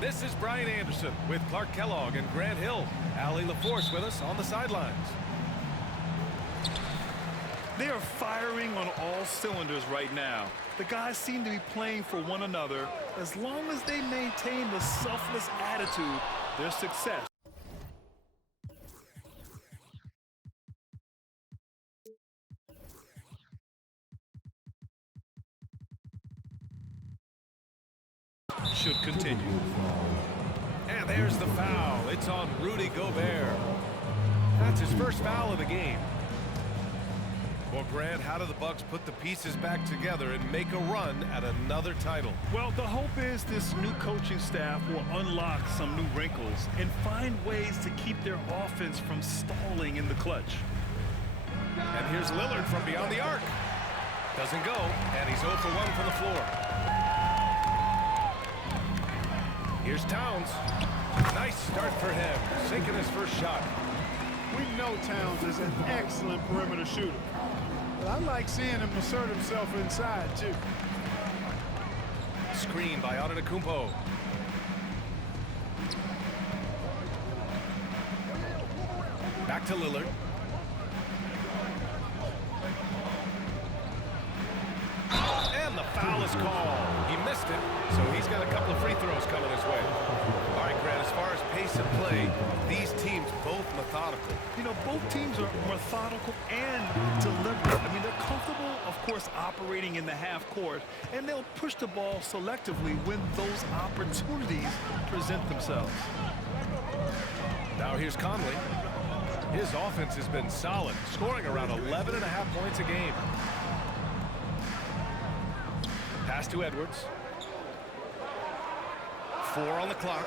This is Brian Anderson with Clark Kellogg and Grant Hill. Allie LaForce with us on the sidelines. They are firing on all cylinders right now. The guys seem to be playing for one another. As long as they maintain the selfless attitude, their success. Should continue. And there's the foul. It's on Rudy Gobert. That's his first foul of the game. Well, Grant, how do the Bucks put the pieces back together and make a run at another title? Well, the hope is this new coaching staff will unlock some new wrinkles and find ways to keep their offense from stalling in the clutch. And here's Lillard from beyond the arc. Doesn't go, and he's 0 for 1 from the floor. Here's Towns. Nice start for him, sinking his first shot. We know Towns is an excellent perimeter shooter. But I like seeing him assert himself inside, too. Screen by Antetokounmpo. Back to Lillard. And the foul is called. He missed it, so he's got a couple of free throws coming his way. All right, Grant, as far as pace of play, these teams both methodical. You know, both teams are methodical and deliberate. I mean, they're comfortable, of course, operating in the half court, and they'll push the ball selectively when those opportunities present themselves. Now here's Conley. His offense has been solid, scoring around 11.5 points a game. Pass to Edwards. 4 on the clock.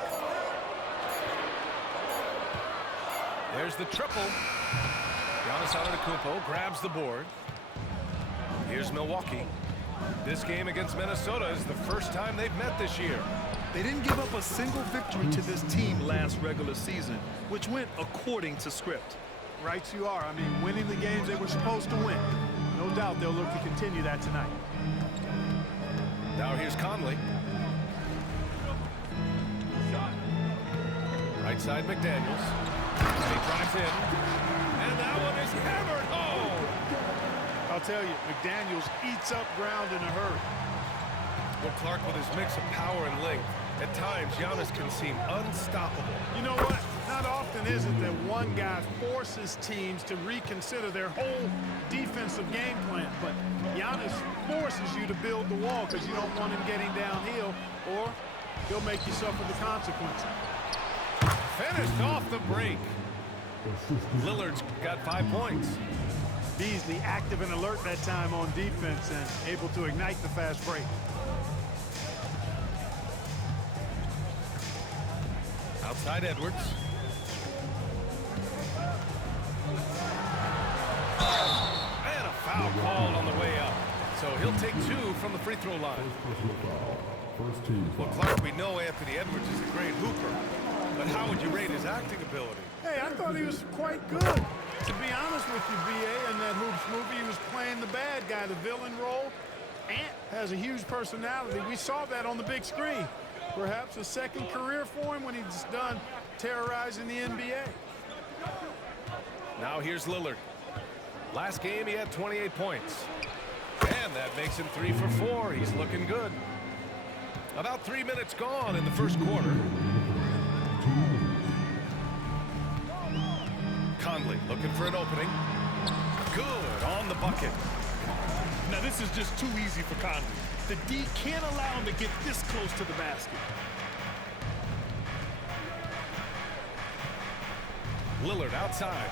There's the triple. Giannis Antetokounmpo grabs the board. Here's Milwaukee. This game against Minnesota is the first time they've met this year. They didn't give up a single victory to this team last regular season, which went according to script. Right you are. I mean, winning the games they were supposed to win. No doubt they'll look to continue that tonight. Now here's Conley. Right side McDaniels. He drives in. And that one is hammered home. I'll tell you, McDaniels eats up ground in a hurry. Well, Clark, with his mix of power and length, at times Giannis can seem unstoppable. You know what? Not often is it that one guy forces teams to reconsider their whole defensive game plan, but Giannis forces you to build the wall because you don't want him getting downhill, or he'll make you suffer the consequences. Finished off the break. Lillard's got 5 points. Beasley active and alert that time on defense and able to ignite the fast break. Outside Edwards. And a foul called on the way up. So he'll take 2 from the free throw line. Well, Clark, we know Anthony Edwards is a great hooper, but how would you rate his acting ability? Hey, I thought he was quite good. To be honest with you, B.A., in that Hoops movie, he was playing the bad guy, the villain role. Ant has a huge personality. We saw that on the big screen. Perhaps a second career for him when he's done terrorizing the NBA. Now here's Lillard. Last game, he had 28 points. And that makes him 3 for 4. He's looking good. About 3 minutes gone in the first quarter. Conley looking for an opening. Good on the bucket. Now, this is just too easy for Conley. The D can't allow him to get this close to the basket. Lillard outside.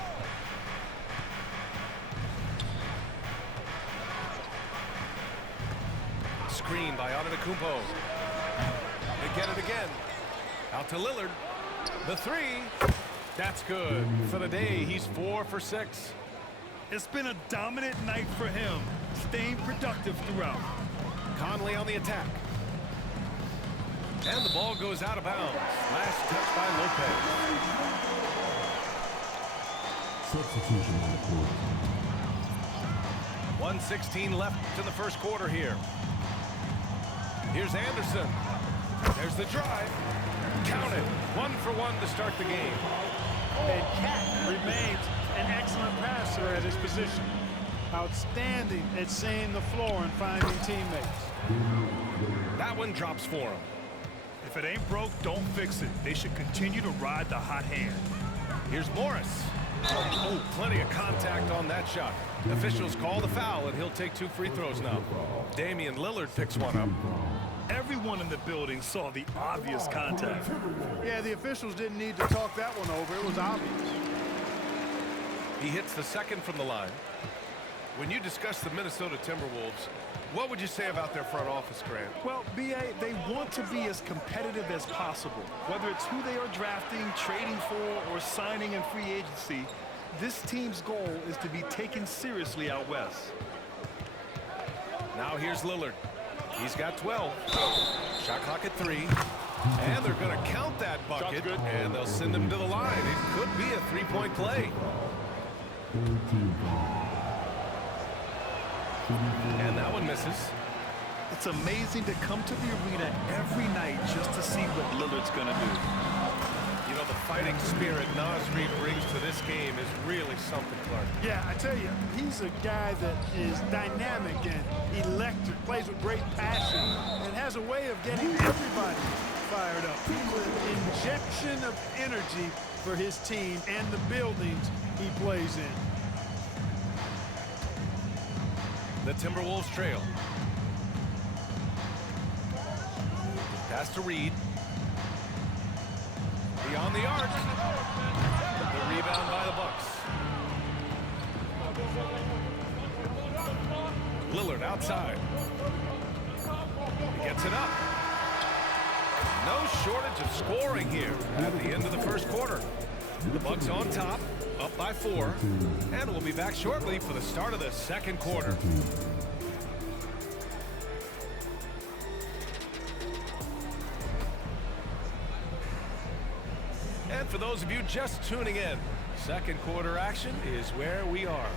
Screen by Antetokounmpo. They get it again. Out to Lillard. The 3. That's good. For the day, he's 4 for 6. It's been a dominant night for him, staying productive throughout. Conley on the attack. And the ball goes out of bounds. Last touch by Lopez. Substitution on the court. 1:16 left in the first quarter here. Here's Anderson. There's the drive. Count it. 1 for 1 to start the game. And Cat remains an excellent passer at his position. Outstanding at seeing the floor and finding teammates. That one drops for him. If it ain't broke, don't fix it. They should continue to ride the hot hand. Here's Morris. Oh, plenty of contact on that shot. Officials call the foul, and he'll take 2 free throws now. Damian Lillard picks one up. Everyone in the building saw the obvious contact. Yeah, the officials didn't need to talk that one over. It was obvious. He hits the second from the line. When you discuss the Minnesota Timberwolves, what would you say about their front office, Grant? Well, B.A., they want to be as competitive as possible. Whether it's who they are drafting, trading for, or signing in free agency, this team's goal is to be taken seriously out west. Now here's Lillard. He's got 12. Shot clock at 3. And they're going to count that bucket, and they'll send him to the line. It could be a 3-point play. And that one misses. It's amazing to come to the arena every night just to see what Lillard's going to do. You know, the fighting spirit Naz Reid brings to this game is really something, Clark. Yeah, I tell you, he's a guy that is dynamic and electric, plays with great passion, and has a way of getting everybody fired up. He's an injection of energy for his team and the buildings he plays in. The Timberwolves trail. Pass to Reed. Beyond the arc. The rebound by the Bucks. Lillard outside. He gets it up. No shortage of scoring here at the end of the first quarter. The Bucks on top, up by 4, and we'll be back shortly for the start of the second quarter. And for those of you just tuning in, second quarter action is where we are.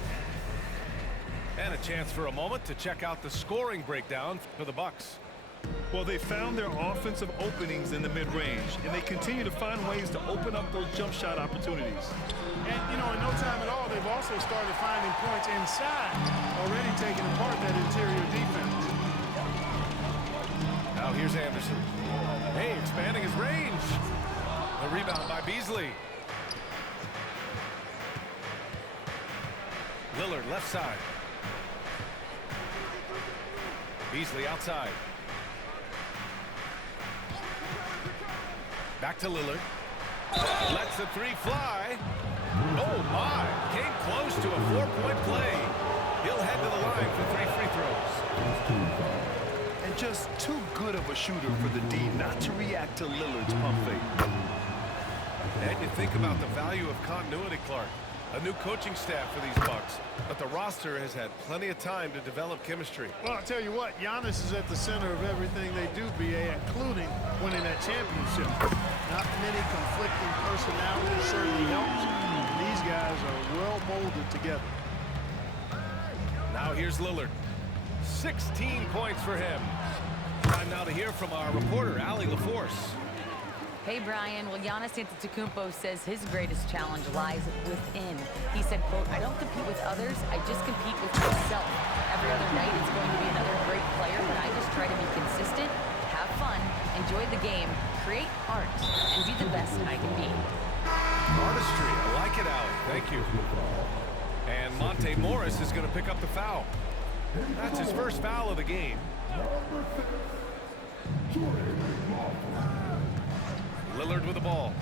And a chance for a moment to check out the scoring breakdown for the Bucks. Well, they found their offensive openings in the mid-range, and they continue to find ways to open up those jump shot opportunities. And, you know, in no time at all, they've also started finding points inside, already taking apart that interior defense. Now here's Anderson. Hey, expanding his range. The rebound by Beasley. Lillard left side. Beasley outside. Back to Lillard. Lets the 3 fly. Oh my, came close to a 4-point play. He'll head to the line for 3 free throws. And just too good of a shooter for the D not to react to Lillard's pump fake. And you think about the value of continuity, Clark. A new coaching staff for these Bucks, but the roster has had plenty of time to develop chemistry. Well, I'll tell you what, Giannis is at the center of everything they do, B.A., including winning that championship. Not many conflicting personalities certainly helps. These guys are well molded together. Now here's Lillard. 16 points for him. Time now to hear from our reporter, Allie LaForce. Hey, Brian. Well, Giannis Antetokounmpo says his greatest challenge lies within. He said, quote, "I don't compete with others. I just compete with myself. Every other night it's going to be another great player, but I just try to be consistent, have fun, enjoy the game, create art, and be the best I can be." Artistry. I like it, Allie. Thank you. And Monte Morris is going to pick up the foul. That's his first foul of the game. Lillard with the ball.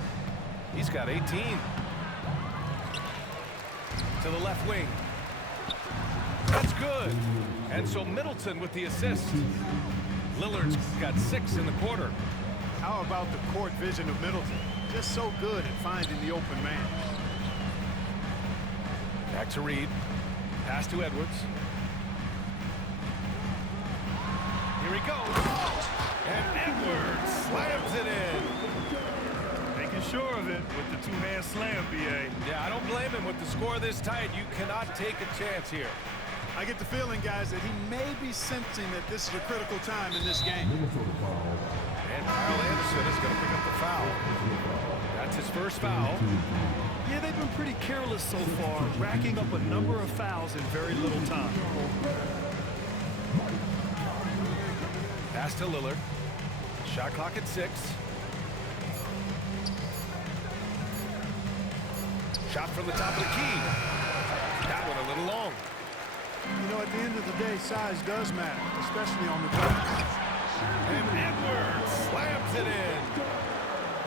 He's got 18. To the left wing. That's good. And so Middleton with the assist. Lillard's got 6 in the quarter. How about the court vision of Middleton? Just so good at finding the open man. Back to Reed. Pass to Edwards. Here he goes. And Edwards slams it in. Making sure of it with the 2-hand slam, B.A. Yeah, I don't blame him with the score this tight. You cannot take a chance here. I get the feeling, guys, that he may be sensing that this is a critical time in this game. Minnesota foul. And Kyle Anderson is going to pick up the foul. That's his first foul. Yeah, they've been pretty careless so far, racking up a number of fouls in very little time. Pass to Lillard. Shot clock at 6. Shot from the top of the key. That one a little long. You know, at the end of the day, size does matter, especially on the glass. And Edwards slams it in.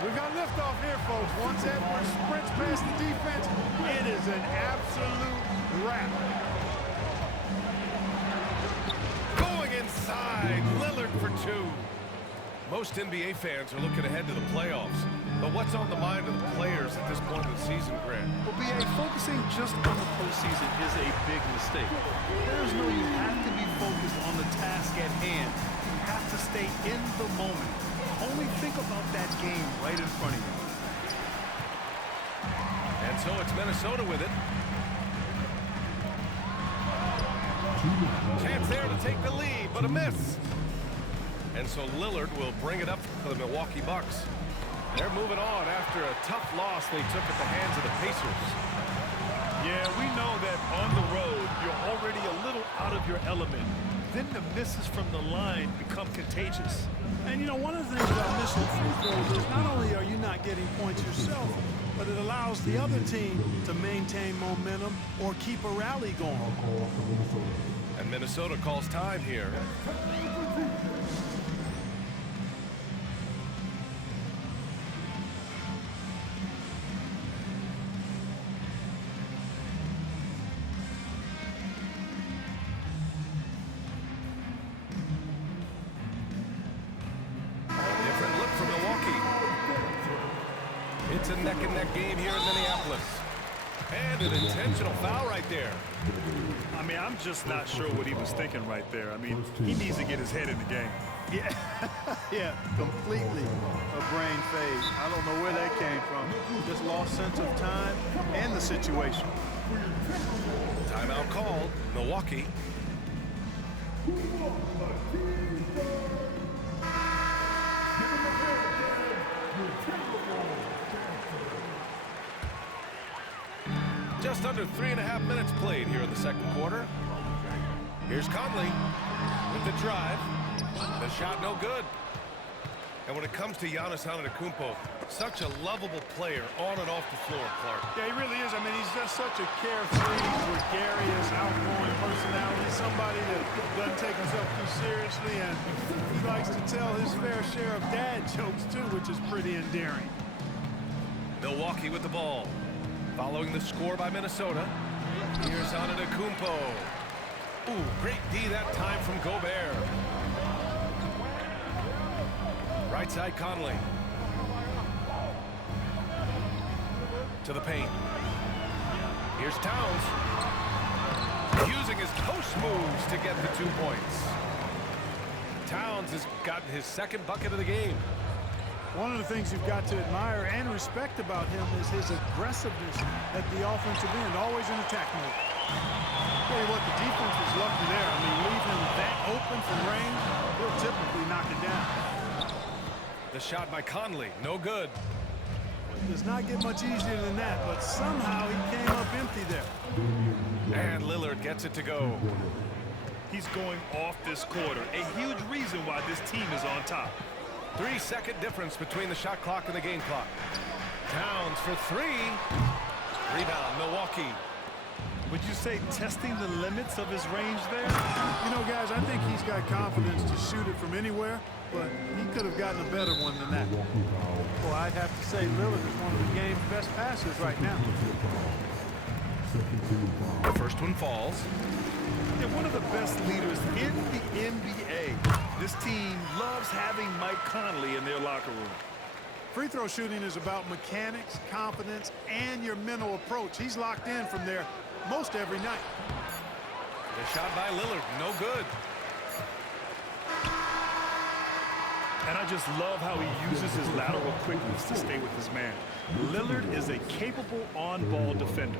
We got liftoff here, folks. Once Edwards sprints past the defense, it is an absolute wrap. Going inside, Lillard for 2. Most NBA fans are looking ahead to the playoffs. But what's on the mind of the players at this point of the season, Grant? Well, BA, focusing just on the postseason is a big mistake. There's no, you have to be focused on the task at hand. You have to stay in the moment. Only think about that game right in front of you. And so it's Minnesota with it. Chance there to take the lead, but a miss. And so Lillard will bring it up for the Milwaukee Bucks. They're moving on after a tough loss they took at the hands of the Pacers. Yeah, we know that on the road, you're already a little out of your element. Then the misses from the line become contagious. And, you know, one of the things about missing free throws is not only are you not getting points yourself, but it allows the other team to maintain momentum or keep a rally going. And Minnesota calls time here. It's a neck-and-neck game here in Minneapolis. And an intentional foul right there. I mean, I'm just not sure what he was thinking right there. I mean, he needs to get his head in the game. Yeah, yeah, completely a brain phase. I don't know where that came from. Just lost sense of time and the situation. Timeout called. Milwaukee. Just under 3.5 minutes played here in the second quarter. Here's Conley with the drive. The shot no good. And when it comes to Giannis Antetokounmpo, such a lovable player on and off the floor, Clark. Yeah, he really is. I mean, he's just such a carefree, gregarious, outgoing personality. Somebody that doesn't take himself too seriously, and he likes to tell his fair share of dad jokes, too, which is pretty endearing. Milwaukee with the ball. Following the score by Minnesota. Here's Antetokounmpo. Ooh, great D that time from Gobert. Right side Conley. To the paint. Here's Towns. Using his post moves to get the 2 points. Towns has gotten his second bucket of the game. One of the things you've got to admire and respect about him is his aggressiveness at the offensive end, always in attack mode. Tell you what, the defense is lucky there. I mean, leave him that open from range, he'll typically knock it down. The shot by Conley, no good. Does not get much easier than that, but somehow he came up empty there. And Lillard gets it to go. He's going off this quarter, a huge reason why this team is on top. 3-second difference between the shot clock and the game clock. Towns for 3. Rebound, Milwaukee. Would you say testing the limits of his range there? You know, guys, I think he's got confidence to shoot it from anywhere, but he could have gotten a better one than that. Well, I'd have to say Lillard is one of the game's best passers right now. The first one falls. They're one of the best leaders in the NBA. This team loves having Mike Conley in their locker room. Free throw shooting is about mechanics, confidence, and your mental approach. He's locked in from there most every night. The shot by Lillard, no good. And I just love how he uses his lateral quickness to stay with his man. Lillard is a capable on-ball defender.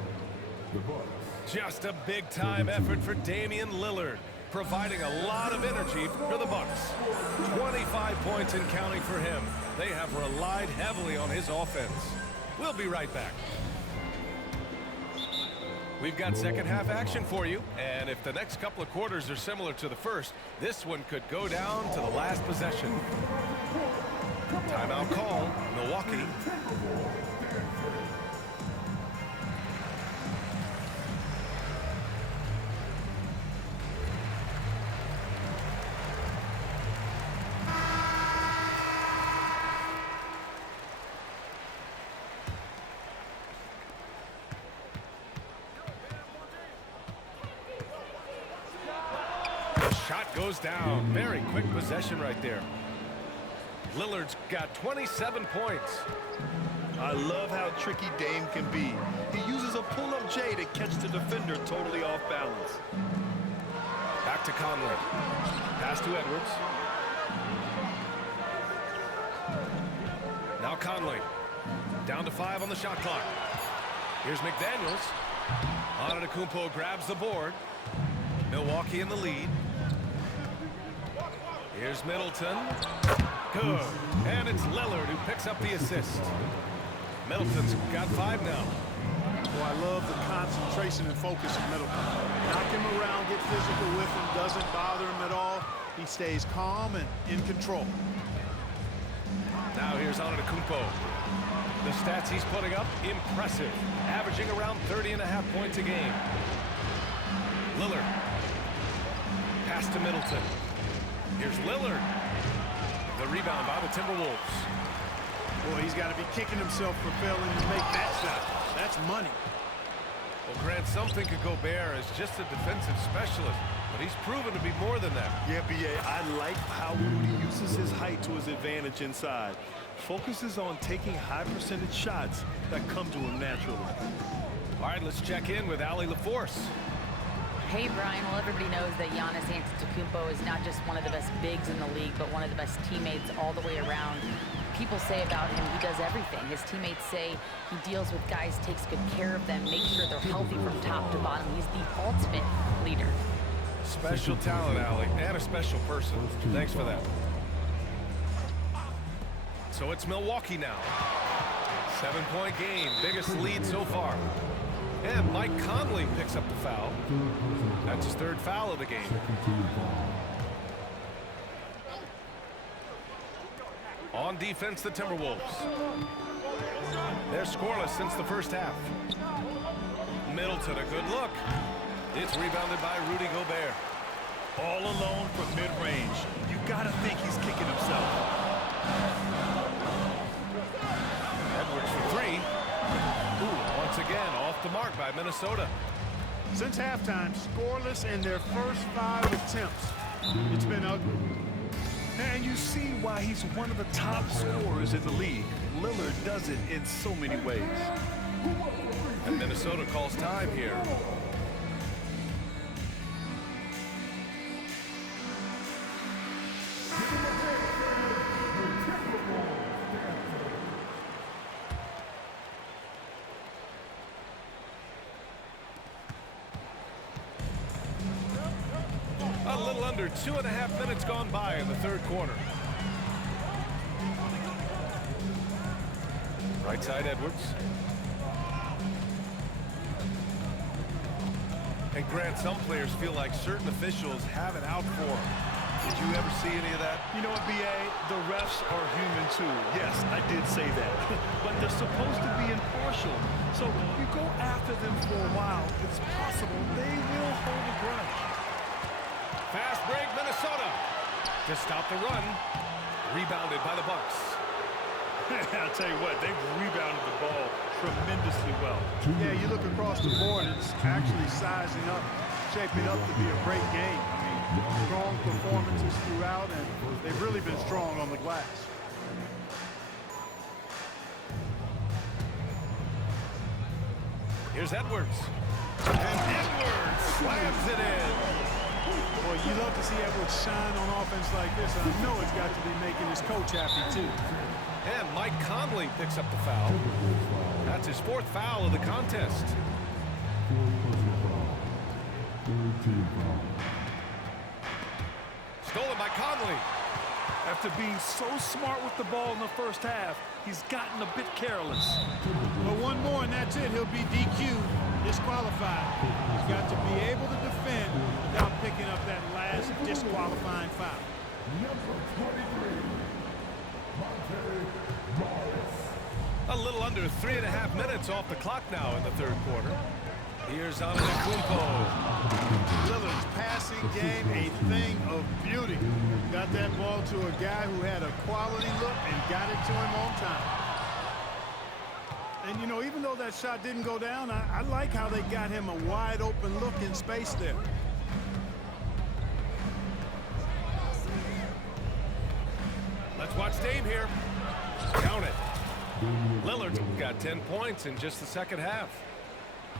The Bucks Just a big-time effort for Damian Lillard, providing a lot of energy for the Bucks. 25 points and counting for him. They have relied heavily on his offense. We'll be right back. We've got second half action for you, and if the next couple of quarters are similar to the first, this one could go down to the last possession. Timeout call, Milwaukee. Shot goes down. Very quick possession right there. Lillard's got 27 points. I love how tricky Dame can be. He uses a pull-up J to catch the defender totally off balance. Back to Conley. Pass to Edwards. Now Conley. Down to 5 on the shot clock. Here's McDaniels. Antetokounmpo grabs the board. Milwaukee in the lead. Here's Middleton. Good. And it's Lillard who picks up the assist. Middleton's got 5 now. Well, I love the concentration and focus of Middleton. Knock him around, get physical with him, doesn't bother him at all. He stays calm and in control. Now here's Antetokounmpo. The stats he's putting up, impressive. Averaging around 30.5 points a game. Lillard. Pass to Middleton. Here's Lillard. The rebound by the Timberwolves. Boy, he's got to be kicking himself for failing to make that shot. That's money. Well, Grant, some think of Gobert as just a defensive specialist, but he's proven to be more than that. Yeah, B.A., I like how Rudy uses his height to his advantage inside. Focuses on taking high percentage shots that come to him naturally. All right, let's check in with Allie LaForce. Hey, Brian. Well, everybody knows that Giannis Antetokounmpo is not just one of the best bigs in the league, but one of the best teammates all the way around. People say about him, he does everything. His teammates say he deals with guys, takes good care of them, makes sure they're healthy from top to bottom. He's the ultimate leader. Special talent, Allie, and a special person. Thanks for that. So it's Milwaukee now. 7-point game, biggest lead so far. And Mike Conley picks up the foul. That's his 3rd foul of the game. On defense, the Timberwolves. They're scoreless since the first half. Middleton, a good look. It's rebounded by Rudy Gobert. All alone from mid-range. You gotta think he's kicking himself. Edwards for 3. Once again, off the mark by Minnesota. Since halftime, scoreless in their first 5 attempts. It's been ugly. And you see why he's one of the top scorers in the league. Lillard does it in so many ways. And Minnesota calls time here. A little under 2.5 minutes gone by in the 3rd quarter. Right side, Edwards. And Grant, some players feel like certain officials have it out for them. Did you ever see any of that? You know what, B.A.? The refs are human too. Yes, I did say that. But they're supposed to be impartial. So you go after them for a while, it's possible they will hold a grudge. Fast break, Minnesota. To stop the run. Rebounded by the Bucks. I'll tell you what, they've rebounded the ball tremendously well. Yeah, you look across the board, it's actually sizing up, shaping up to be a great game. I mean, strong performances throughout, and they've really been strong on the glass. Here's Edwards. And Edwards slams it in. Boy, you love to see Edwards shine on offense like this, and I know it's got to be making his coach happy, too. And Mike Conley picks up the foul. That's his 4th foul of the contest. Team foul. Stolen by Conley. After being so smart with the ball in the first half, he's gotten a bit careless. Well, one more and that's it. He'll be DQ'd, disqualified. He's got to be able to defend without picking up that last disqualifying foul. A little under 3.5 minutes off the clock now in the third quarter. Here's Antetokounmpo. Lillard's passing game, a thing of beauty. Got that ball to a guy who had a quality look and got it to him on time. And, you know, even though that shot didn't go down, I like how they got him a wide open look in space there. Let's watch Dame here. Count it. Lillard's got 10 points in just the second half.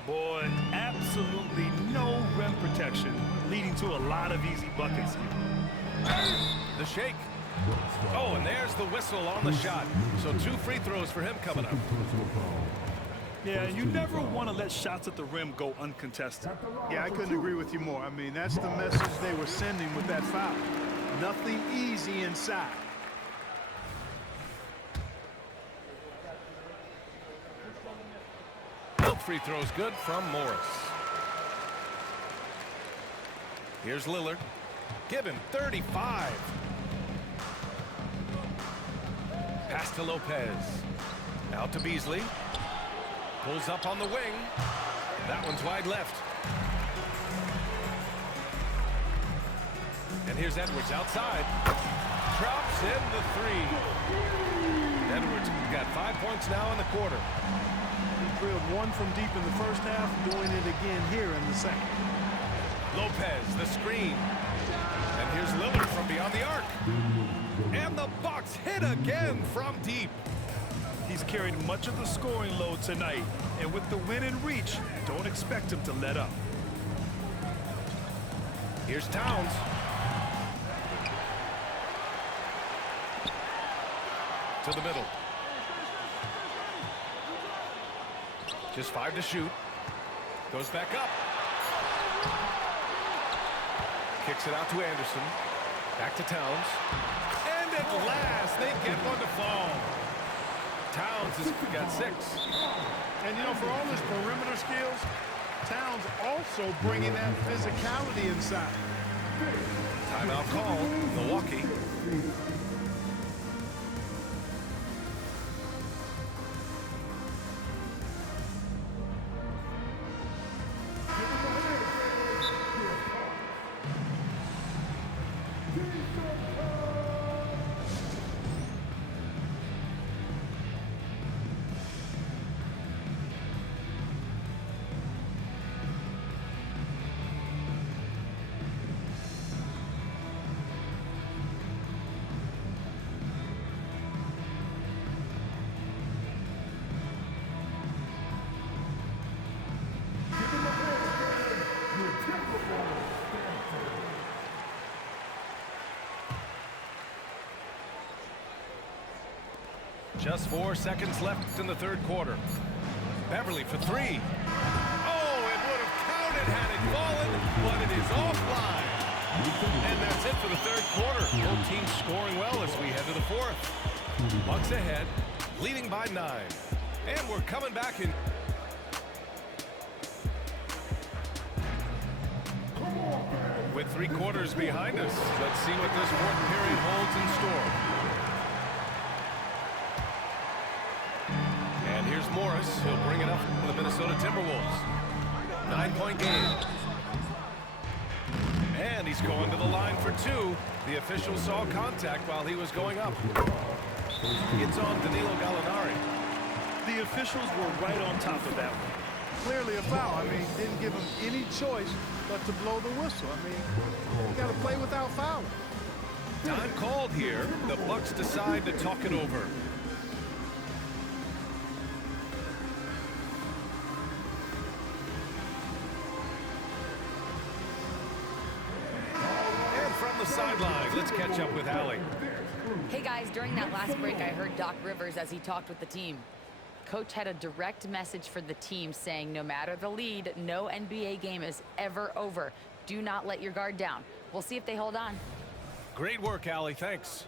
Boy, absolutely no rim protection, leading to a lot of easy buckets here. The shake. Oh, and there's the whistle on the shot. So 2 free throws for him coming up. Yeah, you never want to let shots at the rim go uncontested. Yeah, I couldn't agree with you more. I mean, that's the message they were sending with that foul. Nothing easy inside. Both free throws good from Morris. Here's Lillard. Give him 35. Pass to Lopez. Out to Beasley. Pulls up on the wing. That one's wide left. And here's Edwards outside. Drops in the 3. Edwards got 5 points now in the quarter. He drilled one from deep in the first half, doing it again here in the second. Lopez, the screen. And here's Lillard from beyond the arc. And the Bucks hit again from deep. He's carried much of the scoring load tonight, and with the win in reach, don't expect him to let up. Here's Towns. To the middle. Just 5 to shoot. Goes back up. Kicks it out to Anderson. Back to Towns. And at last, they get one to fall. Towns has got 6. And, you know, for all his perimeter skills, Towns also bringing that physicality inside. Timeout call, Milwaukee. Just 4 seconds left in the third quarter. Beverly for 3. Oh, it would have counted had it fallen, but it is offline. And that's it for the third quarter. Both teams scoring well as we head to the fourth. Bucks ahead, leading by 9. And we're coming back in. With 3 quarters behind us, let's see what this fourth period holds in store. And here's Morris. He'll bring it up for the Minnesota Timberwolves. 9-point game. And he's going to the line for 2. The official saw contact while he was going up. It's on Danilo Gallinari. The officials were right on top of that one. Clearly a foul. I mean, didn't give him any choice but to blow the whistle. I mean, you got to play without fouling. Time called here. The Bucks decide to talk it over. And from the sideline, let's catch up with Allie. Hey guys, during that last break, I heard Doc Rivers as he talked with the team. Coach had a direct message for the team saying no matter the lead, no NBA game is ever over. Do not let your guard down. We'll see if they hold on. Great work, Allie. Thanks.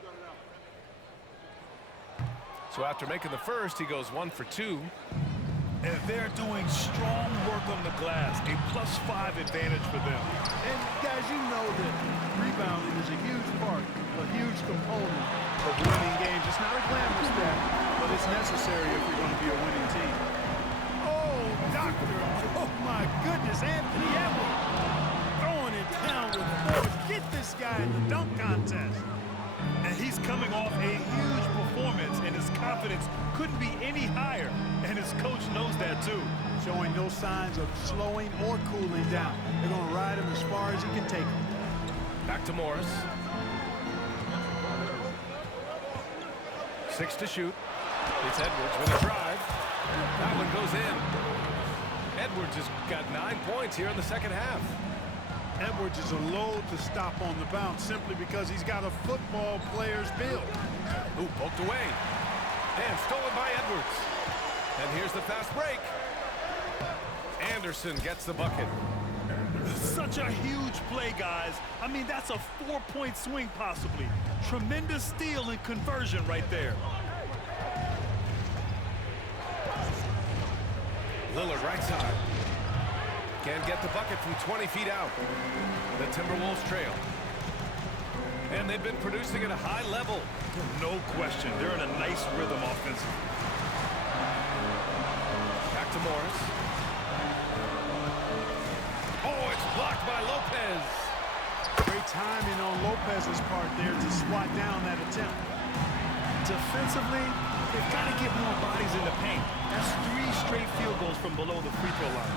So after making the first, he goes 1 for 2. And they're doing strong work on the glass, a +5 advantage for them. And guys, you know that rebounding is a huge part, a huge component of winning games. It's not a glamorous stat, but it's necessary if you're going to be a winning team. Oh, doctor! Oh my goodness, Anthony Edwards throwing it down with force. Get this guy in the dunk contest. And he's coming off a huge performance, and his confidence couldn't be any higher. And his coach knows that too. Showing no signs of slowing or cooling down. They're going to ride him as far as he can take him. Back to Morris. 6 to shoot. It's Edwards with a drive. That one goes in. Edwards has got 9 points here in the second half. Edwards is a load to stop on the bounce simply because he's got a football player's build. Ooh, poked away. And stolen by Edwards. And here's the fast break. Anderson gets the bucket. Such a huge play, guys. I mean, that's a 4-point swing possibly. Tremendous steal and conversion right there. Lillard right side. Can't get the bucket from 20 feet out. The Timberwolves trail. And they've been producing at a high level. No question. They're in a nice rhythm offensively. Back to Morris. Oh, it's blocked by Lopez. Great timing on Lopez's part there to swat down that attempt. Defensively, they've got to get more bodies in the paint. That's 3 straight field goals from below the free throw line.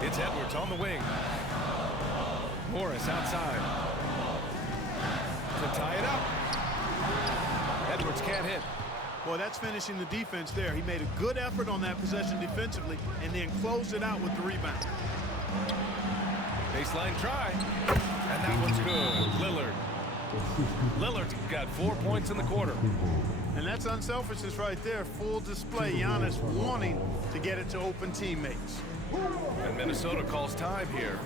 It's Edwards on the wing. Morris outside. To tie it up. Edwards can't hit. Boy, that's finishing the defense there. He made a good effort on that possession defensively and then closed it out with the rebound. Baseline try. And that one's good. Lillard. Lillard's got 4 points in the quarter. And that's unselfishness right there. Full display. Giannis wanting to get it to open teammates. And Minnesota calls time here.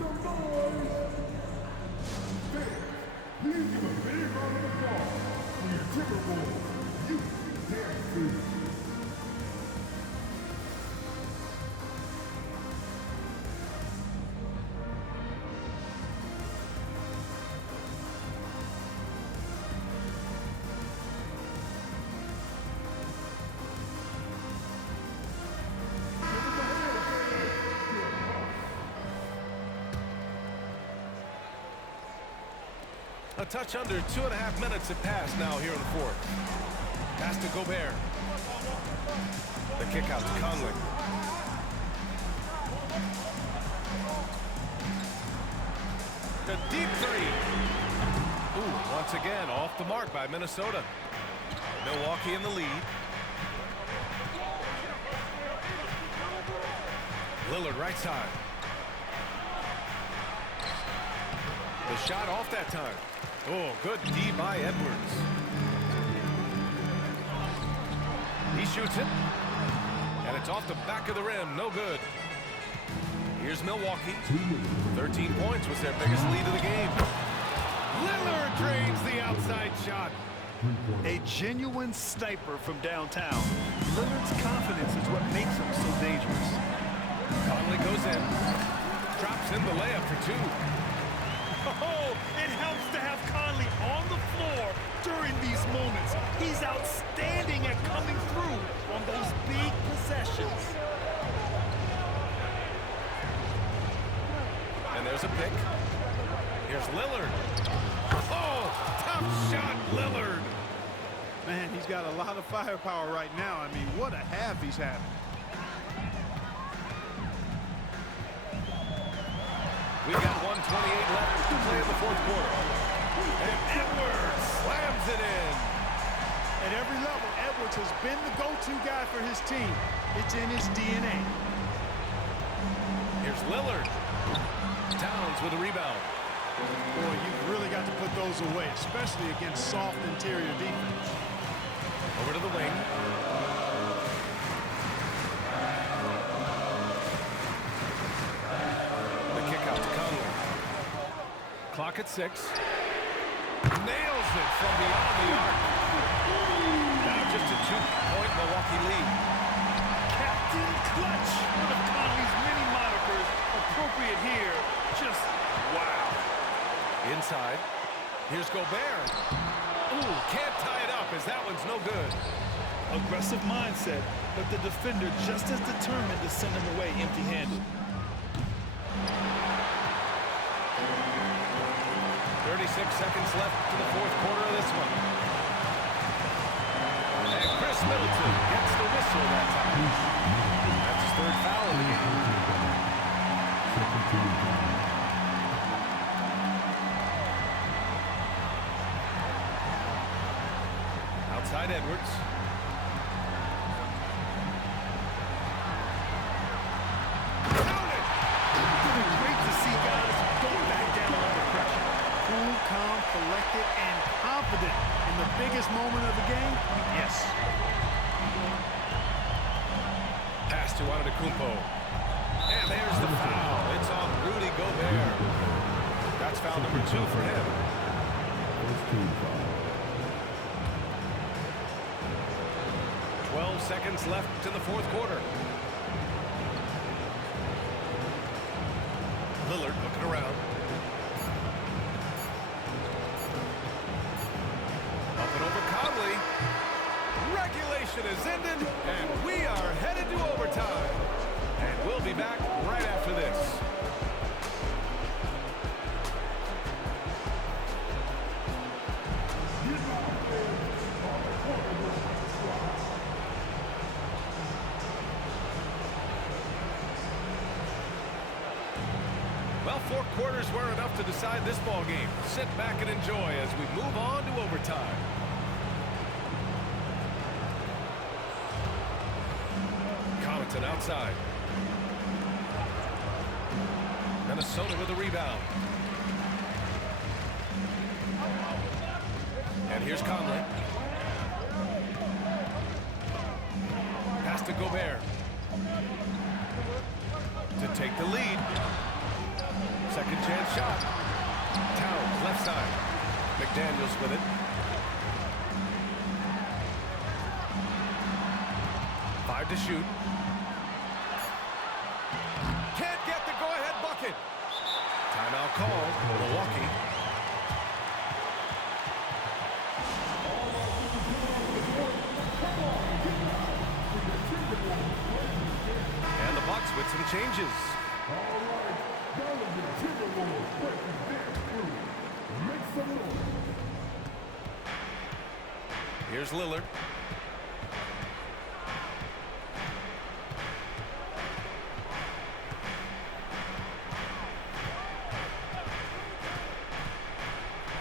A touch under 2.5 minutes have passed now here in the fourth. Pass to Gobert. The kick out to Conley. The deep three. Ooh, once again off the mark by Minnesota. Milwaukee in the lead. Lillard right side. The shot off that time. Oh, good D by Edwards. He shoots it. And it's off the back of the rim. No good. Here's Milwaukee. 13 points was their biggest lead of the game. Lillard drains the outside shot. A genuine sniper from downtown. Lillard's confidence is what makes him so dangerous. Conley goes in. Drops in the layup for 2. Oh, it helps to have Conley on the floor during these moments. He's outstanding at coming through on those big possessions. And there's a pick. Here's Lillard. Oh, tough shot, Lillard. Man, he's got a lot of firepower right now. I mean, what a half he's having. We've got 1:28 left to play in the fourth quarter. And Edwards slams it in. At every level, Edwards has been the go-to guy for his team. It's in his DNA. Here's Lillard. Towns with a rebound. Boy, you've really got to put those away, especially against soft interior defense. Over to the wing. Clock at 6. Nails it from beyond the arc. Now just a 2-point Milwaukee lead. Captain Clutch, one of Conley's many monikers, appropriate here. Just wow. Inside. Here's Gobert. Ooh, can't tie it up as that one's no good. Aggressive mindset, but the defender just as determined to send him away empty-handed. 36 seconds left to the fourth quarter of this one. And Chris Middleton gets the whistle that time. That's his third foul of the game. Outside Edwards. Counted! Great to see guys don't back down under pressure. Cool, calm, collected, and confident in the biggest moment of the game. Yes. Pass to Antetokounmpo. And there's the foul. It's on Rudy Gobert. That's foul number 2 for him. 12 seconds left in the fourth quarter. Lillard looking around. Up and over Conley. Regulation is ended, and we are headed to overtime. And we'll be back right after this. Well, 4 quarters were enough to decide this ball game. Sit back and enjoy as we move on to overtime. Connaughton outside. Minnesota with a rebound. And here's Conley. Pass to Gobert. To take the lead. Second chance shot. Towns left side. McDaniels with it. Five to shoot. Can't get the go-ahead bucket. Timeout called. Milwaukee. And the Bucks with some changes. Here's Lillard.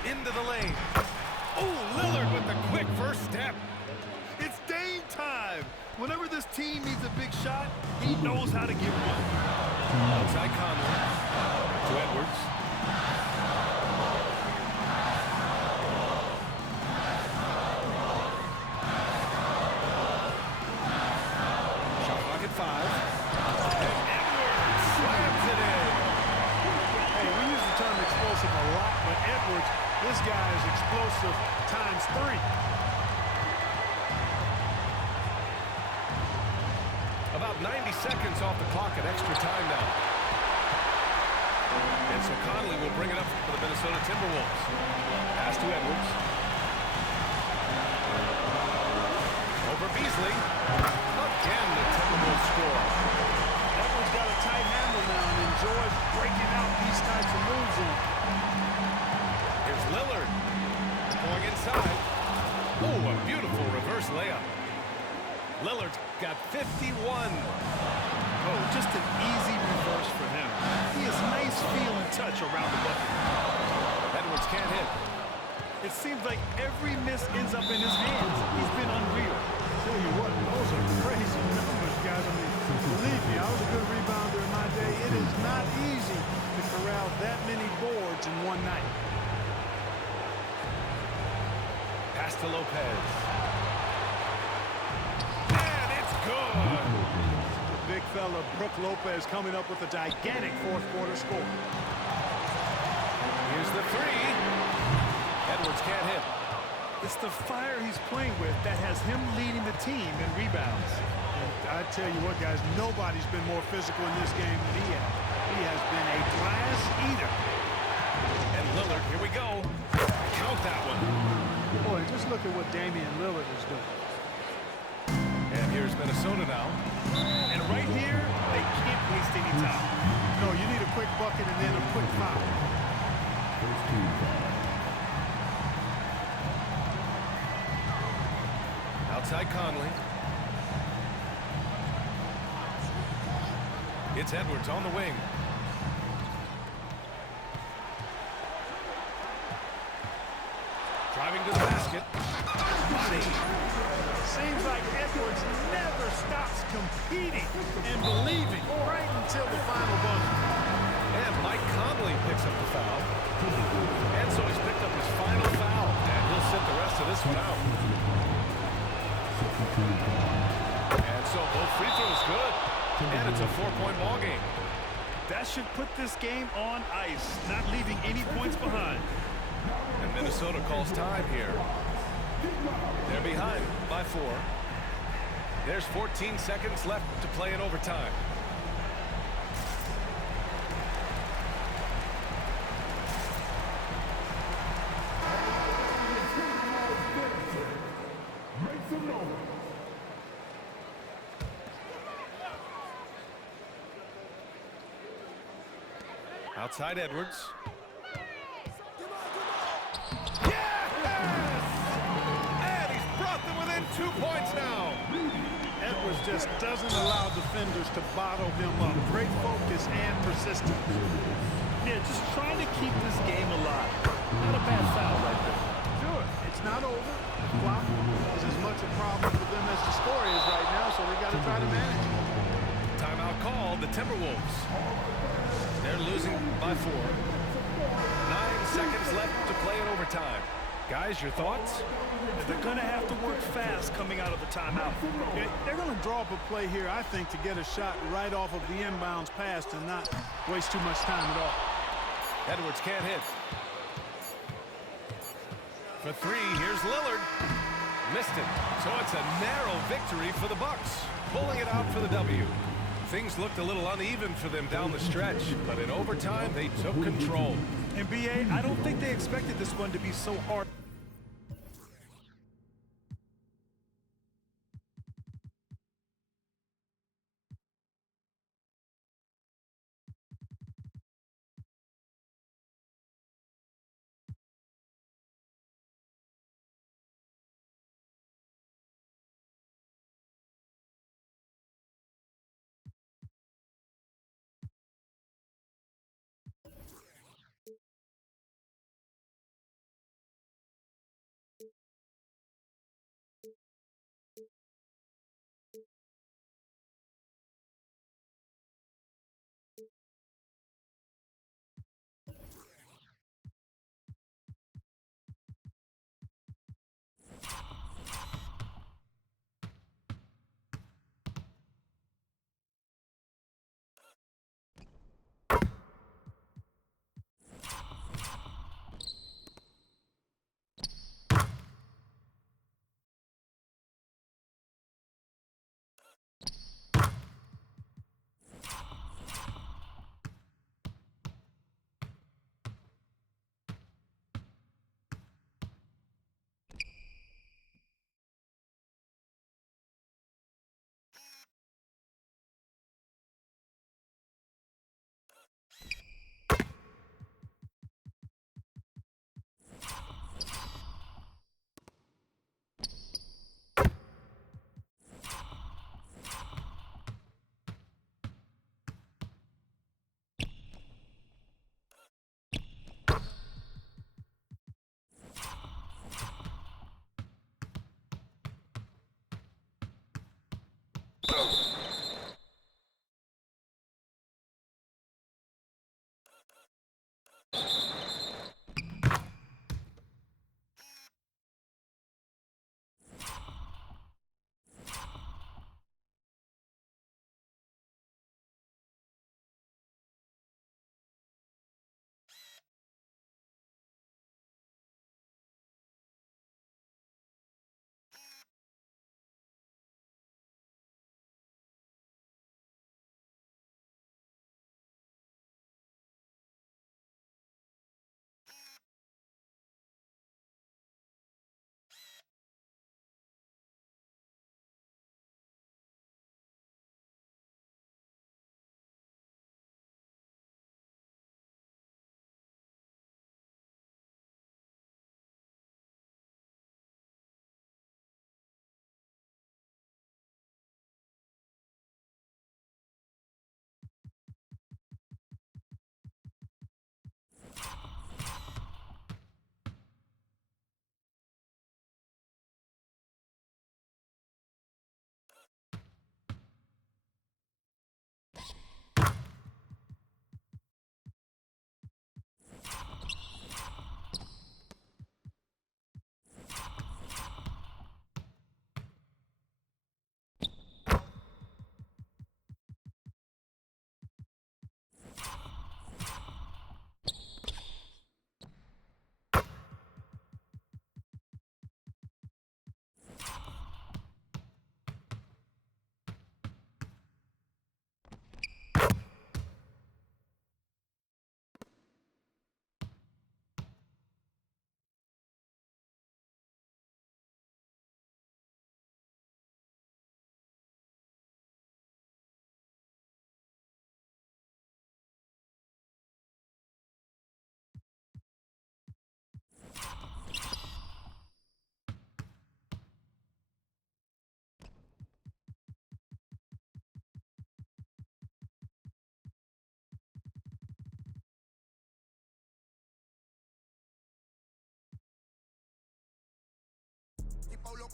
Into the lane. Oh, Lillard with the quick first step. It's Dame time. Whenever this team needs a big shot, he knows how to get one. Outside Conley. To Edwards. Shot clock at 5. And Edwards slams it in. Hey, we use the term explosive a lot, but Edwards, this guy is explosive times 3. About 90 seconds off the clock at extra time now. And so Conley will bring it up for the Minnesota Timberwolves. Pass to Edwards. Over Beasley. Again, the Timberwolves score. Edwards got a tight handle now and enjoys breaking out these types of moves in. Here's Lillard. Going inside. Oh, a beautiful reverse layup. Lillard's got 51. Oh, just an easy reverse for him. He has nice feel and touch around the bucket. Edwards can't hit. It seems like every miss ends up in his hands. He's been unreal. Tell you what, those are crazy numbers, guys. I mean, believe me, I was a good rebounder in my day. It is not easy to corral that many boards in one night. Pass to Lopez. And it's good. The big fella, Brook Lopez, coming up with a gigantic fourth quarter score. Here's the three. Edwards can't hit. It's the fire he's playing with that has him leading the team in rebounds. And I tell you what, guys, nobody's been more physical in this game than he has. He has been a glass eater. And Lillard, here we go. Count that one. Boy, just look at what Damian Lillard is doing. And here's Minnesota now. And right here, they can't waste any time. No, you need a quick bucket and then a quick foul. First team foul. Outside Conley. It's Edwards on the wing. Driving to the basket. Body. Seems like Edwards never stops competing and believing right until the final buzzer. And Mike Conley picks up the foul. And so he's picked up his final foul. And he'll sit the rest of this one out. And so both free throws good. And it's a 4-point ball game. That should put this game on ice, not leaving any points behind. And Minnesota calls time here. They're behind by 4. There's 14 seconds left to play in overtime. Outside Edwards. And he's brought them within 2 points now. Edwards just doesn't allow defenders to bottle him up. Great focus and persistence. Yeah, just trying to keep this game alive. Not a bad foul right there. Sure, it's not over. The clock is as much a problem for them as the score is right now, so they got to try to manage it. Timeout called, the Timberwolves. They're losing by 4. 9 seconds left to play in overtime. Guys, your thoughts? They're going to have to work fast coming out of the timeout. They're going to draw up a play here, I think, to get a shot right off of the inbounds pass and not waste too much time at all. Edwards can't hit. For 3, here's Lillard. Missed it. So it's a narrow victory for the Bucks. Pulling it out for the W. Things looked a little uneven for them down the stretch, but in overtime, they took control. And B.A., I don't think they expected this one to be so hard.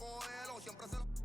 modelo, siempre se lo...